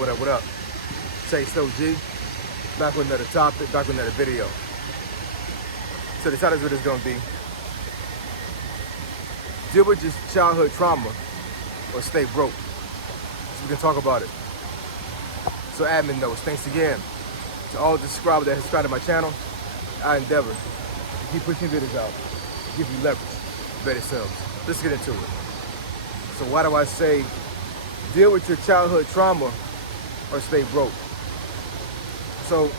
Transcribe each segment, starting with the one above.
What up, what up? Say So G, back with another topic, back with another video. So the title of it is gonna be, deal with your childhood trauma or stay broke. So we can talk about it. So admin notes, thanks again to all the subscribers that subscribe to my channel. I endeavor to keep pushing videos out, to give you leverage, better sales. Let's get into it. So why do I say, deal with your childhood trauma or stay broke? So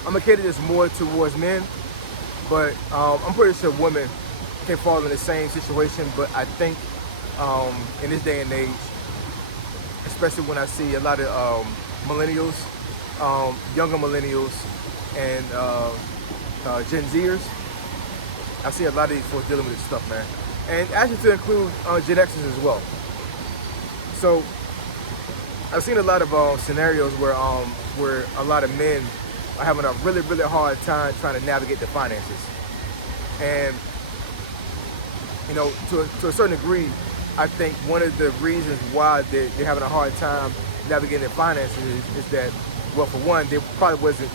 I'm gonna cater this more towards men, but I'm pretty sure women can fall in the same situation. But I think in this day and age, especially when I see a lot of millennials, younger millennials, and Gen Zers, I see a lot of these folks dealing with this stuff, man. And actually to include Gen Xers as well. So I've seen a lot of scenarios where a lot of men are having a really, really hard time trying to navigate the finances. And you know, to a certain degree, I think one of the reasons why they're having a hard time navigating their finances is that, well, for one, they probably wasn't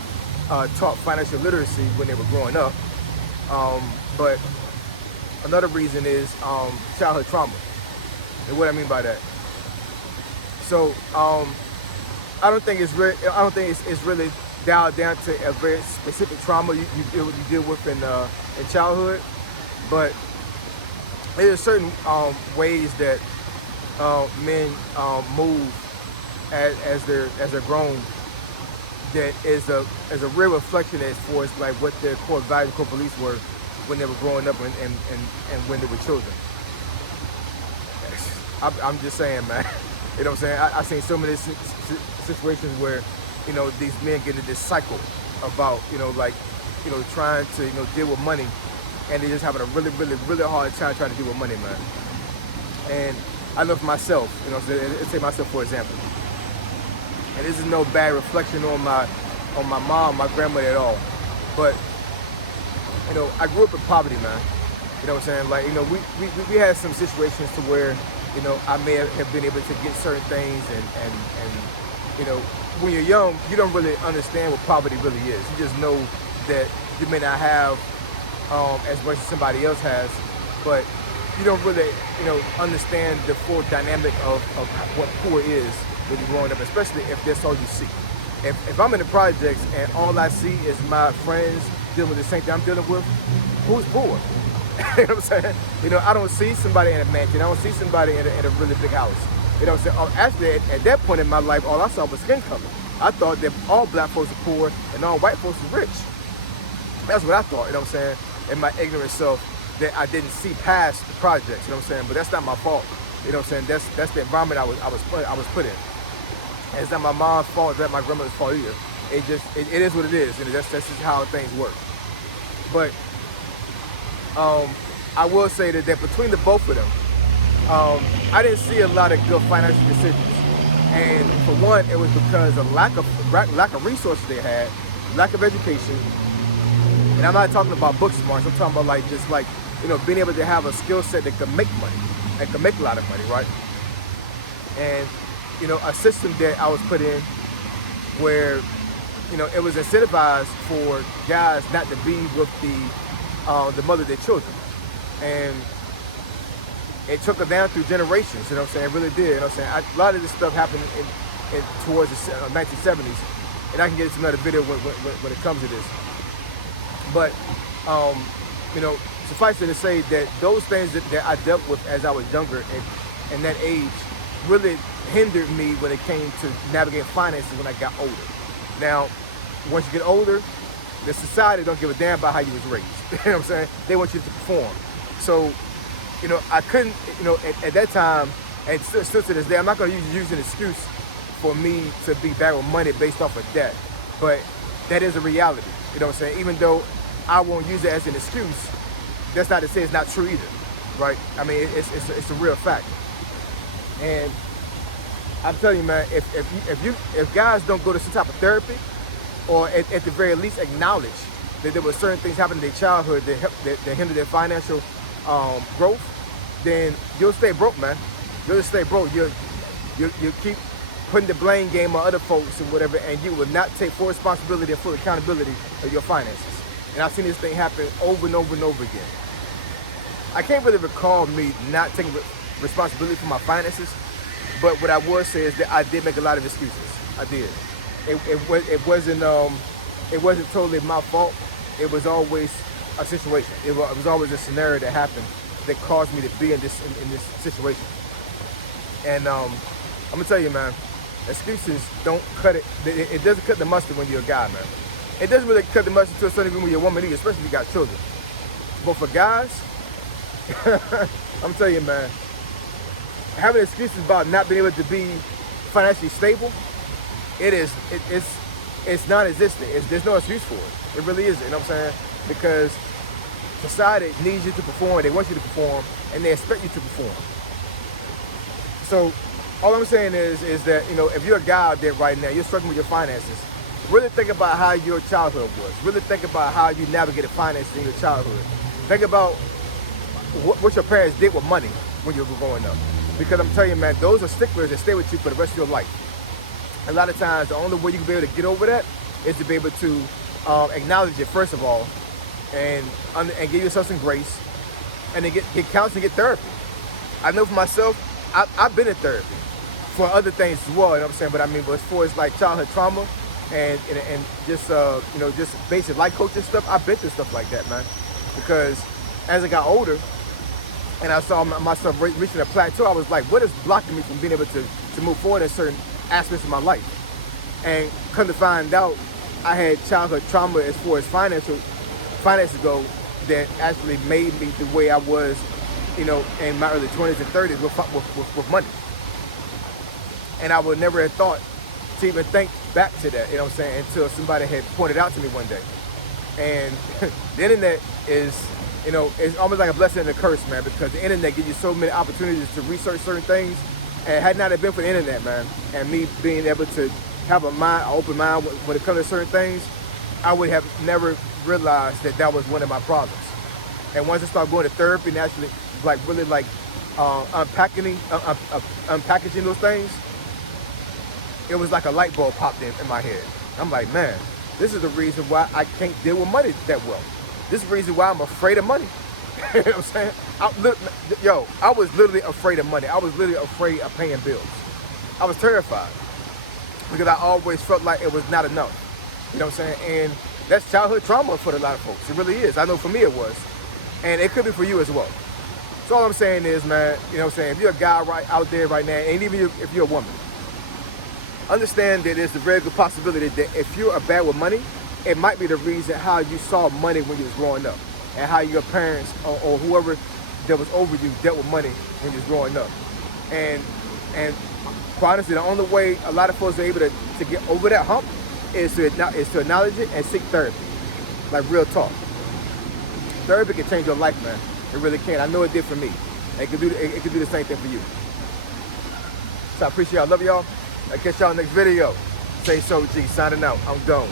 taught financial literacy when they were growing up. But another reason is childhood trauma. And what I mean by that. So I don't think it's really dialed down to a very specific trauma you deal with in childhood, but there are certain ways that men move as they're grown that is a real reflection as far as like what their core values, core beliefs were when they were growing up and when they were children. I'm just saying, man. You know what I'm saying? I've seen so many situations where, you know, these men get into this cycle about, trying to, deal with money, and they're just having a really, really, really hard time trying to deal with money, man. And I know for myself, let's take myself for example. And this is no bad reflection on my mom, my grandmother at all. But, I grew up in poverty, man. You know what I'm saying? Like, we had some situations to where, I may have been able to get certain things and when you're young, you don't really understand what poverty really is. You just know that you may not have as much as somebody else has, but you don't really, understand the full dynamic of what poor is when you're growing up, especially if that's all you see. If I'm in the projects and all I see is my friends dealing with the same thing I'm dealing with, who's poor? You know what I'm saying? I don't see somebody in a mansion. I don't see somebody in a really big house. You know what I'm saying? Actually, at that point in my life, all I saw was skin color. I thought that all black folks were poor and all white folks were rich. That's what I thought, you know what I'm saying? In my ignorant self, that I didn't see past the projects, you know what I'm saying? But that's not my fault. You know what I'm saying? That's the environment I was put in. And it's not my mom's fault, it's not my grandmother's fault either. It is what it is. That's just how things work. But I will say that between the both of them, I didn't see a lot of good financial decisions. And for one, it was because of lack of resources they had, lack of education. And I'm not talking about book smarts. I'm talking about being able to have a skill set that could make money and could make a lot of money, right? And a system that I was put in where it was incentivized for guys not to be with the mother of their children. And it took her down through generations, you know what I'm saying? It really did, you know what I'm saying? A lot of this stuff happened towards the 1970s, and I can get into another video when it comes to this. But, suffice it to say that those things that I dealt with as I was younger and that age really hindered me when it came to navigating finances when I got older. Now, once you get older, the society don't give a damn about how you was raised. You know what I'm saying? They want you to perform. So, I couldn't, at that time, and still to this day, I'm not going to use an excuse for me to be bad with money based off of that. But that is a reality. You know what I'm saying? Even though I won't use it as an excuse, that's not to say it's not true either, right? I mean, it's a real fact. And I'm telling you, man, if guys don't go to some type of therapy, or at the very least acknowledge that there were certain things happening in their childhood that hinder their financial growth, then you'll stay broke, man. You'll just stay broke. You keep putting the blame game on other folks and whatever, and you will not take full responsibility and full accountability of your finances. And I've seen this thing happen over and over and over again. I can't really recall me not taking responsibility for my finances, but what I would say is that I did make a lot of excuses. I did. It wasn't totally my fault. It was always a situation. It was always a scenario that happened that caused me to be in this situation. And I'm gonna tell you, man, excuses don't cut it. It doesn't cut the mustard when you're a guy, man. It doesn't really cut the mustard to a certain degree when you're a woman either, especially if you got children. But for guys, I'm telling you, man, having excuses about not being able to be financially stable, it's non-existent. There's no excuse for it. It really isn't. You know what I'm saying? Because society needs you to perform. They want you to perform, and they expect you to perform. So all I'm saying is that, you know, if you're a guy out there right now, you're struggling with your finances, really think about how your childhood was. Really think about how you navigated finances in your childhood. Think about what your parents did with money when you were growing up. Because I'm telling you, man, those are sticklers that stay with you for the rest of your life. A lot of times, the only way you can be able to get over that is to be able to acknowledge it, first of all, and give yourself some grace, and then get counseling, get therapy. I know for myself, I've been in therapy for other things as well, you know what I'm saying? But I mean, but as far as like childhood trauma and just you know, just basic life coaching stuff, I've been through stuff like that, man. Because as I got older and I saw myself reaching a plateau, I was like, what is blocking me from being able to move forward in certain aspects of my life? And come to find out, I had childhood trauma as far as finances go that actually made me the way I was, you know, in my early 20s and 30s with money. And I would never have thought to even think back to that, you know what I'm saying, until somebody had pointed out to me one day. And the internet is, you know, it's almost like a blessing and a curse, man, because the internet gives you so many opportunities to research certain things. And had not it been for the internet, man, and me being able to have an open mind when it comes to certain things, I would have never realized that that was one of my problems. And once I started going to therapy and actually like really like unpackaging those things, it was like a light bulb popped in my head. I'm like, man, this is the reason why I can't deal with money that well. This is the reason why I'm afraid of money. You know what I'm saying? I was literally afraid of money. I was literally afraid of paying bills. I was terrified because I always felt like it was not enough. You know what I'm saying? And that's childhood trauma for a lot of folks. It really is. I know for me it was. And it could be for you as well. So all I'm saying is, man, you know what I'm saying, if you're a guy right out there right now, and even if you're a woman, understand that there's a very good possibility that if you're bad with money, it might be the reason how you saw money when you was growing up, and how your parents or whoever that was over you dealt with money when you was growing up. And quite honestly, the only way a lot of folks are able to get over that hump is to acknowledge it and seek therapy. Like real talk. Therapy can change your life, man. It really can. I know it did for me. It can do the same thing for you. So I appreciate y'all. Love y'all. I'll catch y'all next video. Say so, G. Signing out. I'm gone.